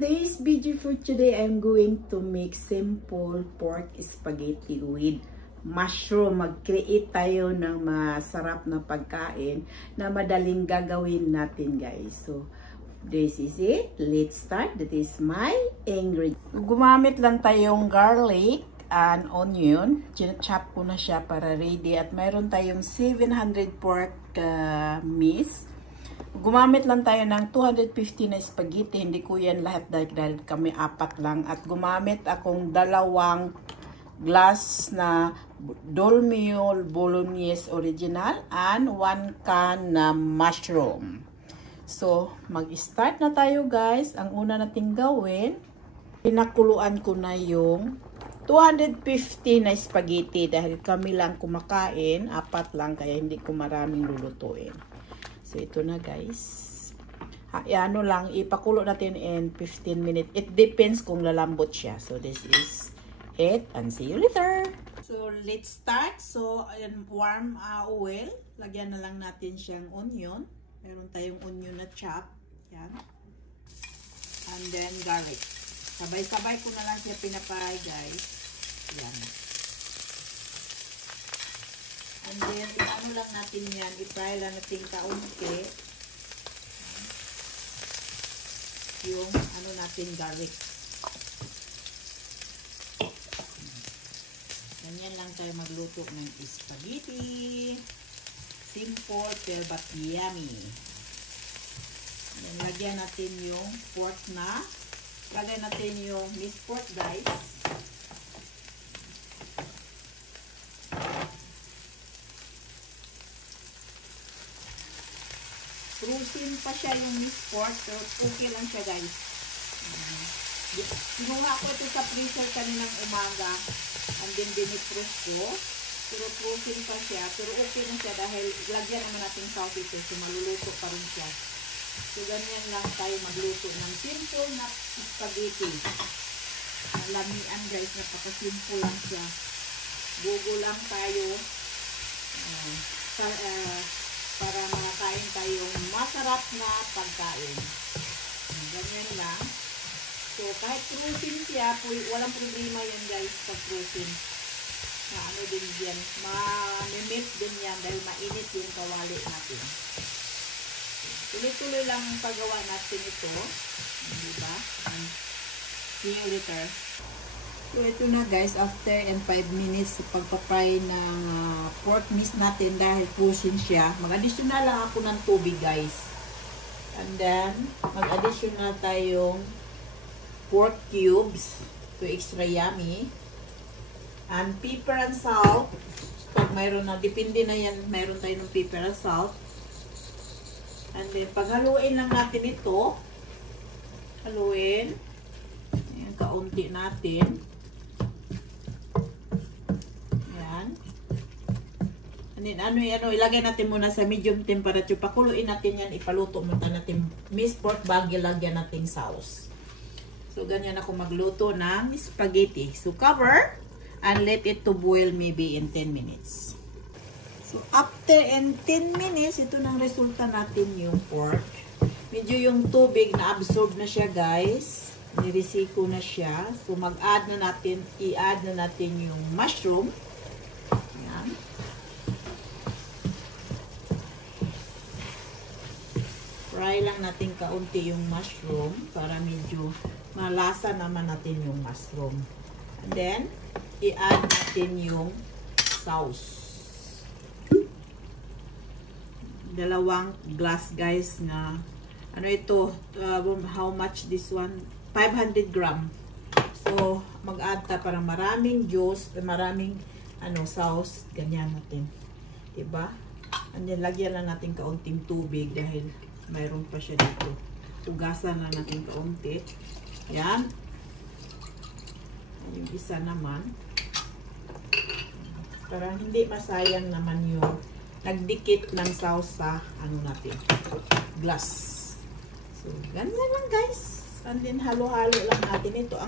today's video for today, I'm going to make simple pork spaghetti with mushroom. Mag-create tayo ng masarap na pagkain na madaling gagawin natin, guys. So, this is it. Let's start. That is my ingredient. Gumamit lang tayong garlic and onion. Chop ko na siya para ready. At mayroon tayong 700 pork miss. Gumamit lang tayo ng 250 na spaghetti. Hindi ko yan lahat dahil kami apat lang. At gumamit akong 2 glass na Dolmio Bolognese original and 1 can na mushroom. So, mag-start na tayo, guys. Ang una nating gawin, pinakuluan ko na yung 250 na spaghetti dahil kami lang kumakain, apat lang, kaya hindi ko maraming lulutuin. So, ito na, guys. Ano lang, ipakulo natin in 15 minutes. It depends kung lalambot siya. So, this is it. And see you later. So, let's start. So, warm oil. Lagyan na lang natin siyang onion. Meron tayong onion na chop. Yan. And then, garlic. Sabay-sabay ko na lang siya pinapay, guys. Yan. And then, ano lang natin yan, i-fry lang natin kaunti yung ano natin garlic. Ganyan lang tayo magluto ng spaghetti. Simple but yummy. And then, lagyan natin yung pork na. Lagyan natin yung minced pork, guys. Cruising pa siya yung minced pork, pero okay lang siya, guys. Kinuha ko ito sa freezer kaninang umaga, and then dinipros ko, pero cruising pa siya, pero okay lang siya dahil lagyan naman natin sauce ito, so maluluto pa rin siya. So, ganyan lang tayo magluto ng simple na spaghetti. Lamian, guys, napaka-simple lang siya. Bugo lang tayo. Para makakain tayong masarap na pagkain. Ganyan lang. So, kahit cruising siya, walang problema yan, guys, pag cruising. Ano din yan, ma-mimic din yan dahil mainit yung kawali natin. Tuloy-tuloy lang ang paggawa natin ito. Diba? See you later. So, ito na, guys, after 5 minutes pagpapry ng pork mince natin dahil cruising siya. Mag-additional lang ako ng tubig, guys. And then, mag-additional tayong pork cubes to extra yummy. And pepper and salt. Pag mayroon na, depende na yan, mayroon tayo ng pepper and salt. And then, paghaluin lang natin ito. Haluin. Ayan, kaunti natin. And then, ilagay natin muna sa medium temperature. Pakuluin natin yan, ipaluto muna natin minced pork bago lagyan natin sauce. So, ganyan ako magluto ng spaghetti. So, cover and let it to boil maybe in 10 minutes. So, after 10 minutes, ito nang resulta natin yung pork. Medyo yung tubig na absorb na siya, guys. Nirisiko na siya. So, i-add na natin yung mushroom. Ayan. Fry lang natin kaunti yung mushroom para medyo malasa naman natin yung mushroom. And then, i-add natin yung sauce. 2 glass, guys, na ano ito, how much this one? 500 gram. So, mag-add ta para maraming juice, maraming sauce, ganyan natin. Diba? And then, lagyan lang natin kaunting tubig dahil mayroon pa siya dito. Ugasan lang natin kaunti. Yan. Yung isa naman. Para hindi masayang naman yung nagdikit ng sauce sa natin. Glass. So, ganyan lang, guys. And then, halo-halo lang natin ito.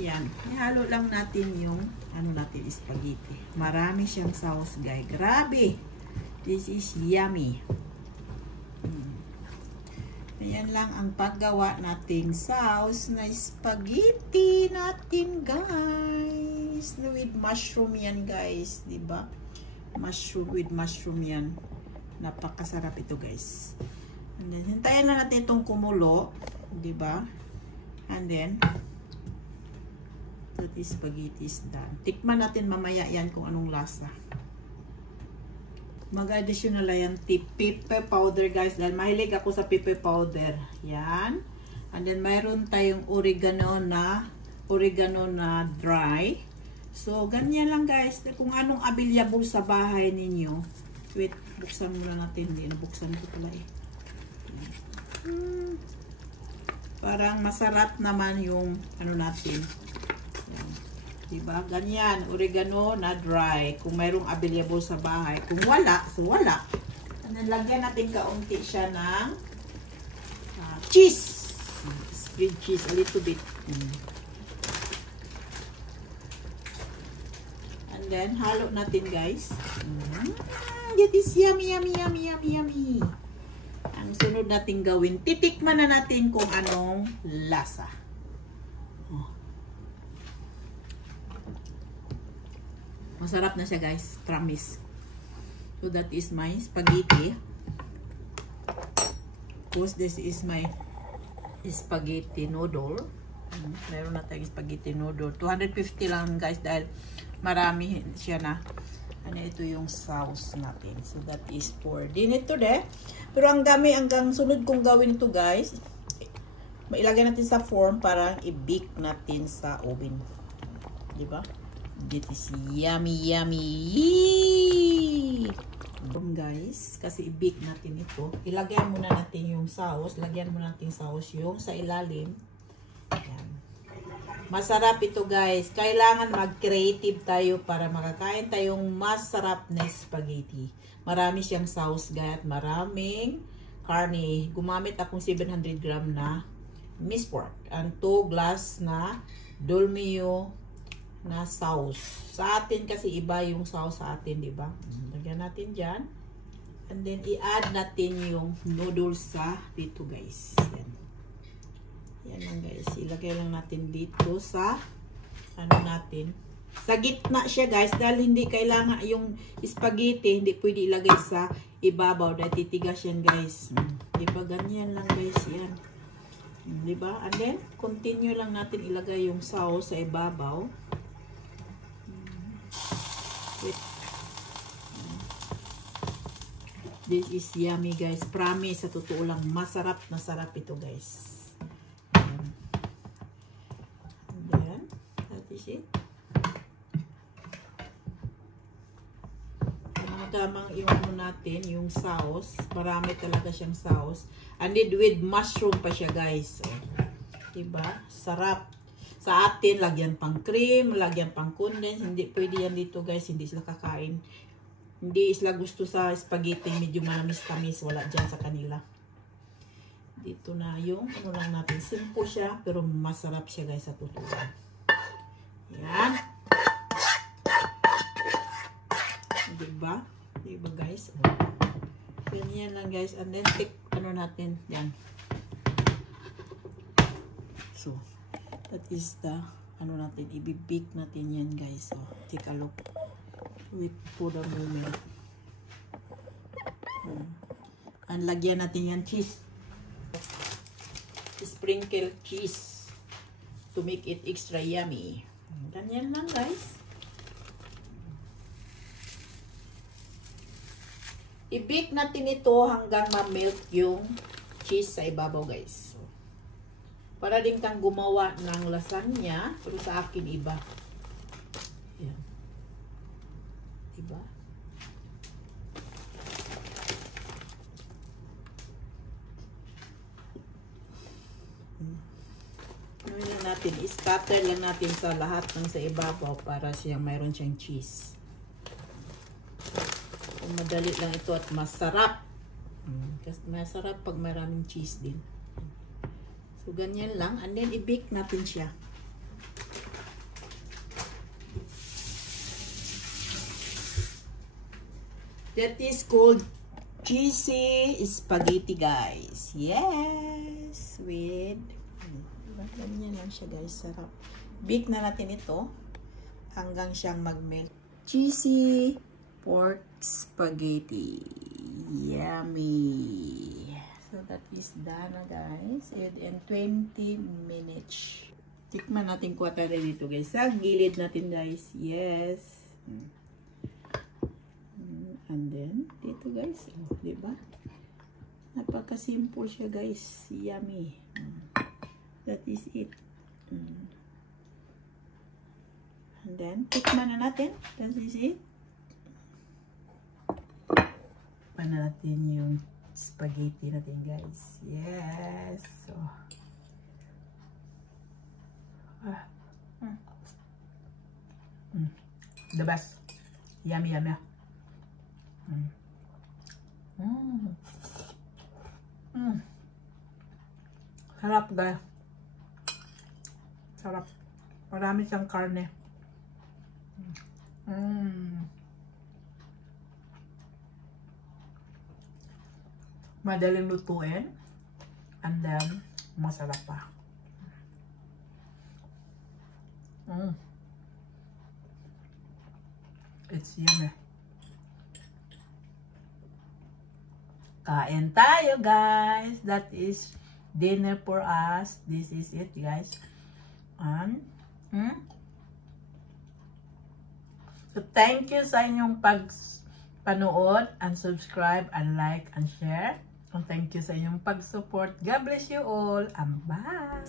Yan. Halo lang natin yung natin, spaghetti. Marami siyang sauce, guys. Grabe. This is yummy. Ayan Ganyan lang ang paggawa nating sauce na spaghetti natin, guys. With mushroom yan, guys. Diba? Mushroom with mushroom yan. Napakasarap ito, guys. And then, hintayin lang natin itong kumulo. Diba? And then, that is spaghetti is done. Tikman natin mamaya yan kung anong lasa. Mag-additional yan pepper powder, guys, dahil mahilig ako sa pepper powder. Yan. And then mayroon tayong oregano na dry. So ganyan lang, guys, kung anong available sa bahay ninyo. Wait, buksan muna natin. Hindi nabuksan ko pala eh. Parang masarap naman yung ano natin. Yan. Diba? Ganyan, oregano na dry. Kung mayroong available sa bahay. Kung wala, so wala. And then, lagyan natin kaunti siya ng cheese. Spread cheese, a little bit. And then, halo natin, guys. That is yummy, yummy, yummy, yummy, yummy. Ang sunod natin gawin, titikman na natin kung anong lasa. Masarap na siya, guys. Promise. So, that is my spaghetti. Because this is my spaghetti noodle. Meron na tayong spaghetti noodle. 250 lang, guys, dahil marami siya na. Ano, ito yung sauce natin. So, that is for dinner today. Pero ang dami, hanggang sunod kong gawin ito, guys. Mailagay natin sa form para i-bake natin sa oven. Diba? This is yummy, yummy. Guys, kasi i-bake natin ito. Ilagay muna natin yung sauce. Lagyan muna natin sauce yung sa ilalim. Ayan. Masarap ito, guys. Kailangan mag-creative tayo para makakain tayong masarap na spaghetti. Marami siyang sauce, guys. Maraming karne. Gumamit akong 700 gram na minced pork. And 2 glass na dolmio na sauce. Sa atin kasi iba yung sauce sa atin, di ba? Lagyan natin dyan. And then, i-add natin yung noodles sa dito, guys. Yan. Yan lang, guys. Ilagay lang natin dito sa ano natin. Sa gitna siya, guys. Dahil hindi kailangan yung spaghetti, hindi pwede ilagay sa ibabaw. Dahil titigas yan, guys. Di ba? Ganyan lang, guys. Yan. Di ba? And then, continue lang natin ilagay yung sauce sa ibabaw. This is yummy, guys. Promise, sa totoo lang, masarap na sarap ito, guys. And then, that is it. Tamang yung ano natin, yung sauce. Marami talaga siyang sauce. And then with mushroom pa siya, guys. Diba? Sarap. Sa atin, lagyan pang cream, lagyan pang condense. Hindi pwede yan dito, guys. Hindi sila kakain. Hindi sila gusto sa spaghetti. Medyo manamis-tamis. Wala dyan sa kanila. Dito na yung ano lang natin. Simple siya, pero masarap siya, guys, sa totoo. Yan. Diba? Diba, guys? Ganyan lang, guys. And then, take, ano natin. Yan. So, that is the, ano natin, ibibake natin yan, guys. So, take a look. Wait for the moment. And lagyan natin yan cheese. Sprinkle cheese to make it extra yummy. Ganyan lang, guys. I-bake natin ito hanggang ma-melt yung cheese sa ibabaw, guys. So, para din kang gumawa ng lasagna, pero sa akin iba. Yan. Diba? Ano lang natin, i-scatter lang natin sa lahat ng sa ibabaw para mayroon siyang cheese. Madali lang ito at masarap. Kasi masarap pag maraming cheese din. So, ganyan lang. And then, i-bake natin siya. That is called cheesy spaghetti, guys. Yes! with ganyan lang siya guys, sarap. Bake na natin ito hanggang siyang mag-melt. Cheesy pork spaghetti. Yummy! So that is done na guys. In 20 minutes. Tikman natin kuha tayo dito guys. Sa gilid natin guys. Yes. And then, dito guys. Oh, diba? Napaka-simple siya guys. Yummy. That is it. And then, tikman na natin. That is it. Tikman na natin yung spaghetti natin guys. Yes. So, the best. Yummy, yummy. Sarap guys. Sarap. Marami siyang karne. Madaling lutuin. And then, masarap pa. It's yummy. Kain tayo guys. That is dinner for us. This is it guys. And so thank you sa inyong panood and subscribe and like and share. And thank you sa inyong pag-support. God bless you all and bye.